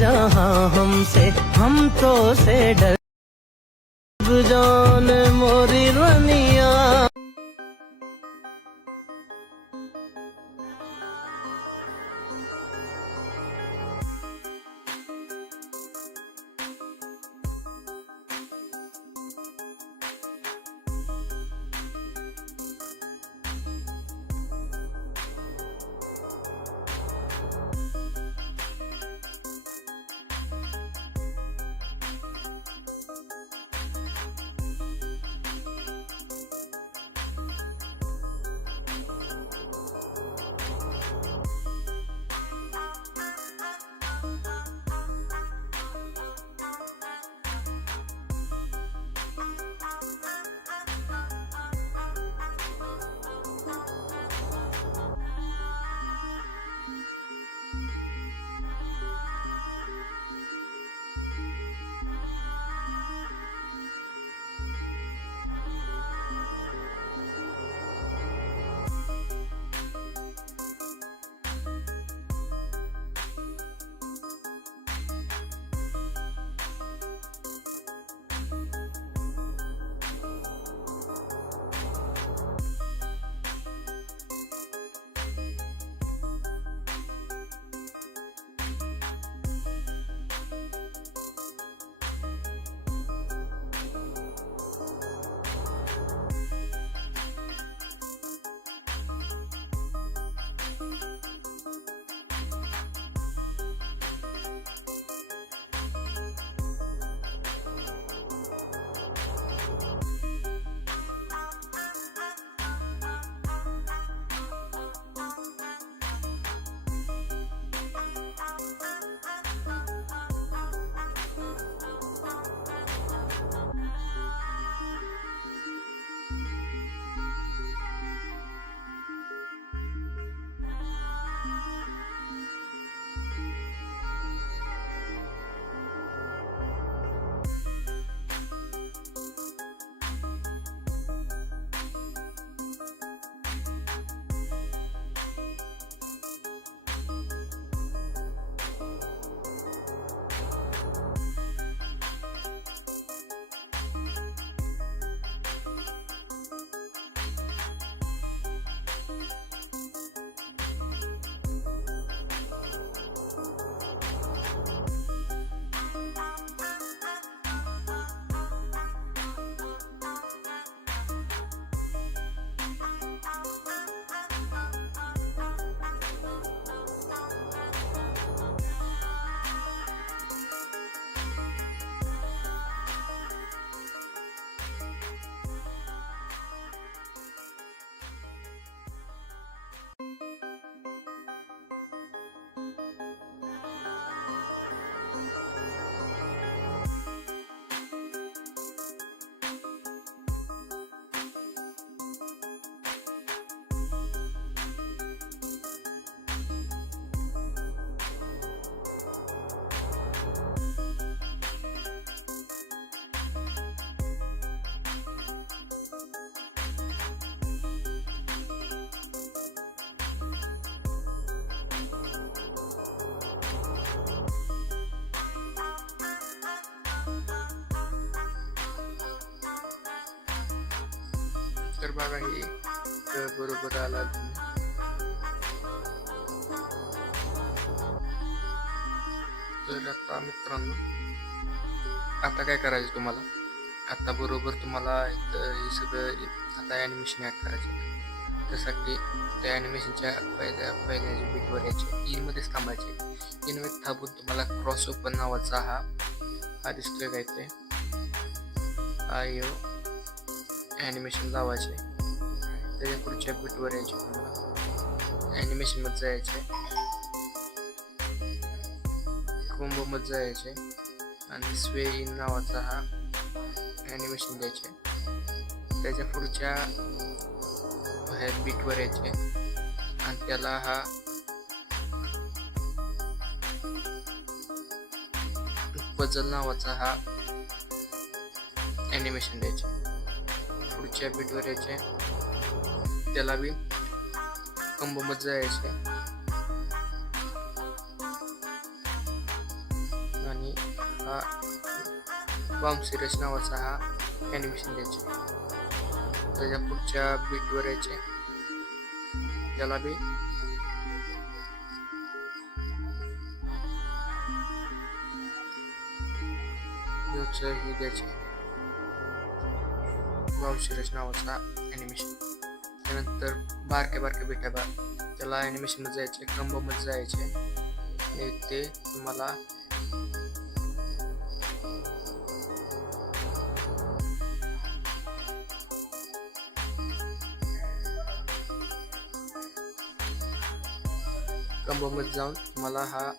जहां हमसे, हम तो से डर जान मोरी रनिया। तर बघा ही बरोबर आला तुम्ही. तर आता मित्रांनो, आता काय करायचं तुम्हाला, आता बरोबर तुम्हाला हे सगळं आता ॲनिमेशन ॲड करायचं. त्यासाठी त्या ॲनिमेशनच्या पहिल्या जे बीटवर यायचे इनमध्येच थांबायचे. इनमध्ये थांबून तुम्हाला क्रॉस ओपन नावाचा हा डिस्प्ले घ्यायचा आहे. ॲनिमेशन लावायचे. त्याच्या पुढच्या बीटवर यायचे, तुम्हाला ॲनिमेशनमध्ये जायचे, कोंबोमध्ये जायचे आणि स्वे इन नावाचा हा ॲनिमेशन द्यायचे. त्याच्या पुढच्या ह्या बीटवर यायचे आणि त्याला हा पझल नावाचा हा ॲनिमेशन द्यायचे. पुढच्या बीटवर यायचे, त्याला बी कंबोमध्ये जायचे तुम्हाला बाउन्सी रेस नावाचा हा ॲनिमेशन द्यायचे. त्याच्या पुढच्या बीटवर यायचे, त्याला बी हे द्यायचे बाउन्सी रेस नावाचा ॲनिमेशन. त्यानंतर बारके बारके बेटा बा त्याला ॲनिमेशनला जायचे, कंबोमध्ये जायचे. ते तुम्हाला कंबोमध्ये जाऊन तुम्हाला हा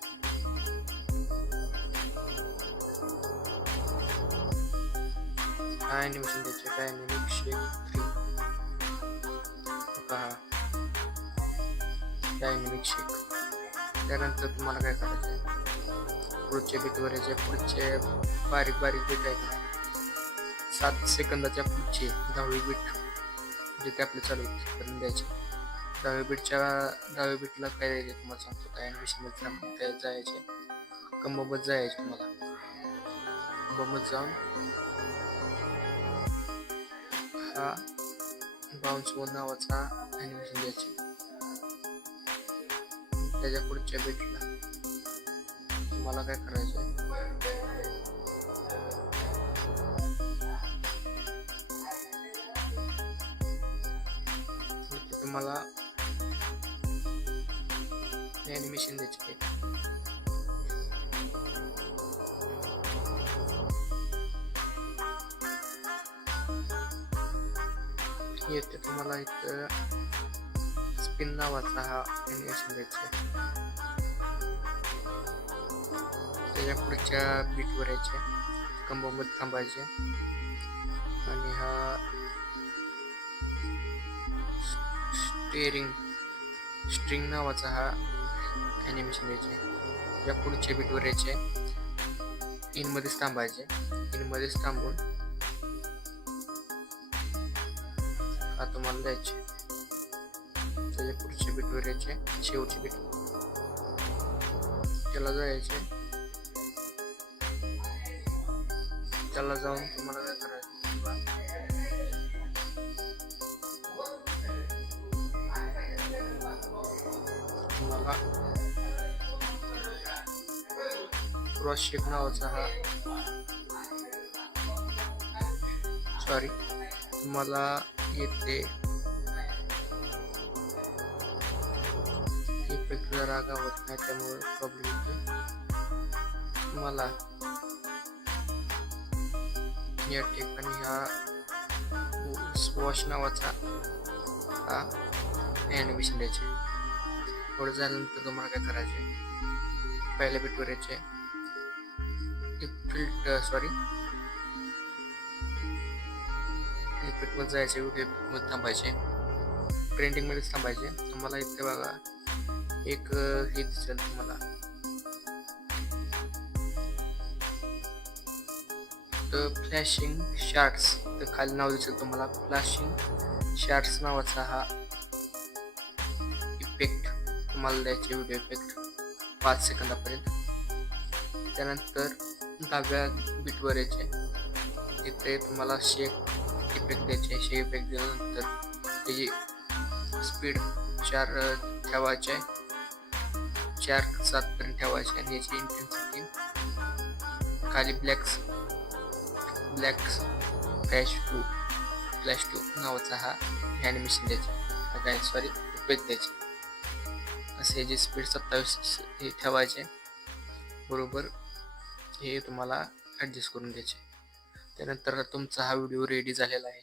ॲनिमेशन द्यायचे. डायनॅमिक शेक 3 पहा, डायनॅमिक शेक. त्यानंतर तुम्हाला काय करायचं आहे, पुढच्या बीटवर यायचे. पुढचे बारीक बारीक बीट आहेत, 7 सेकंदाच्या पुढचे 10वी बीट जे ते आपले चालू करून द्यायचे. 10व्या बीटला काय द्यायचे तुम्हाला सांगतो. काय ॲनिमेशनमध्ये जायचे, कंबोमध्ये जायचे. तुम्हाला कंबोमध्ये जाऊन हा बाउन्स वन नावाचा ॲनिमेशन द्यायचे. त्याच्या पुढच्या बीटला तुम्हाला काय करायचं आहे, तुम्हाला ॲनिमेशन द्यायचे. येते तुम्हाला इथं स्पिन नावाचा हा ॲनिमेशन द्यायचा. त्याच्या पुढच्या बीटवर यायचे, कंबोमध्ये थांबायचे आणि हा स्ट्रिंग नावाचा हा ॲनिमेशन द्यायचे. या पुढच्या बीटवर यायचे, इनमध्येच थांबायचे. इनमध्येच थांबून हा तुम्हाला द्यायचे. त्याच्या पुढच्या बीटवर यायचे, शेवटची बीट त्याला जायचे. त्याला जाऊन तुम्हाला काय करायचं, तुम्हाला क्रॉस शेप नावाचा हा तुम्हाला येते. इफेक्ट जरा गावत नाही त्यामुळे प्रॉब्लेम येते. तुम्हाला या ठिकाणी हा स्वॉश नावाचा हा ॲनिमेशन द्यायचे. थोडं झाल्यानंतर तुम्हाला काय करायचे, पहिल्या बीटवर यायचे, इफेक्टमध्ये जायचे, व्हिडिओ इफेक्टमध्ये थांबायचे, प्रिंटिंगमध्येच थांबायचे. तुम्हाला इथे बघा एक हे दिसेल तुम्हाला, फ्लॅशिंग शार्ट्स, तर खाली नाव दिसेल तुम्हाला फ्लॅशिंग शार्ट्स नावाचा हा इफेक्ट तुम्हाला द्यायचे, व्हिडिओ इफेक्ट 5 सेकंदापर्यंत. त्यानंतर 10व्या बीटवर यायचे, तिथे तुम्हाला शेक इफेक्ट द्यायचे. शेक इफेक्ट दिल्यानंतर त्याची स्पीड 4 ठेवायचे, 4-7 पर्यंत ठेवायचे आणि याची इंटेन्सिटी खाली ब्लॅक फ्लॅश टू नावाचा हा ॲनिमेशन द्यायचे, इफेक्ट द्यायचे. असे याची स्पीड 27 हे ठेवायचे. बरोबर हे तुम्हाला ॲडजस्ट करून द्यायचे. त्यानंतर तुमचा हा व्हिडिओ रेडी झालेला आहे.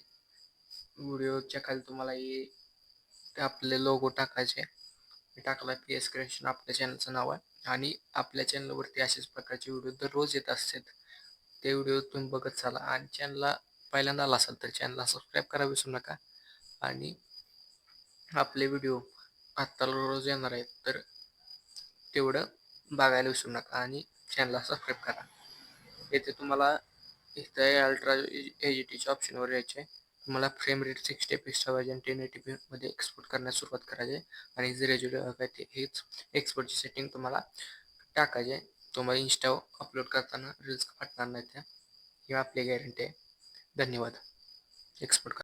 व्हिडिओच्या खाली तुम्हाला हे आपले लोगो टाकायचे. टाकला PS क्रिएशन आपल्या चॅनलचं नाव आहे. आणि आपल्या चॅनलवरती अशाच प्रकारचे व्हिडिओ दररोज येत असतात. ते व्हिडिओ तुम्ही बघत चाला. आणि चॅनलला पहिल्यांदा आला असाल तर चॅनलला सबस्क्राईब करायला विसरू नका. आणि आपले व्हिडिओ आत्ता रोज येणार आहेत तर तेवढं बघायला विसरू नका आणि चॅनलला सबस्क्राईब करा. येथे तुम्हाला इथे अल्ट्रा एचडीच्या ऑप्शनवर यायचे. तुम्हाला फ्रेम रेट 60 fps ठेवायचे आणि 1080p मध्ये एक्सपोर्ट करण्यास सुरुवात करायची. आणि जे रेज्युलर काय ते हेच एक्सपोर्टची सेटिंग तुम्हाला टाकायचे. तुम्हाला इंस्टा अपलोड करताना रील्स फाटणार नाही त्या, ही आपली गॅरंटी आहे. धन्यवाद. एक्सपोर्ट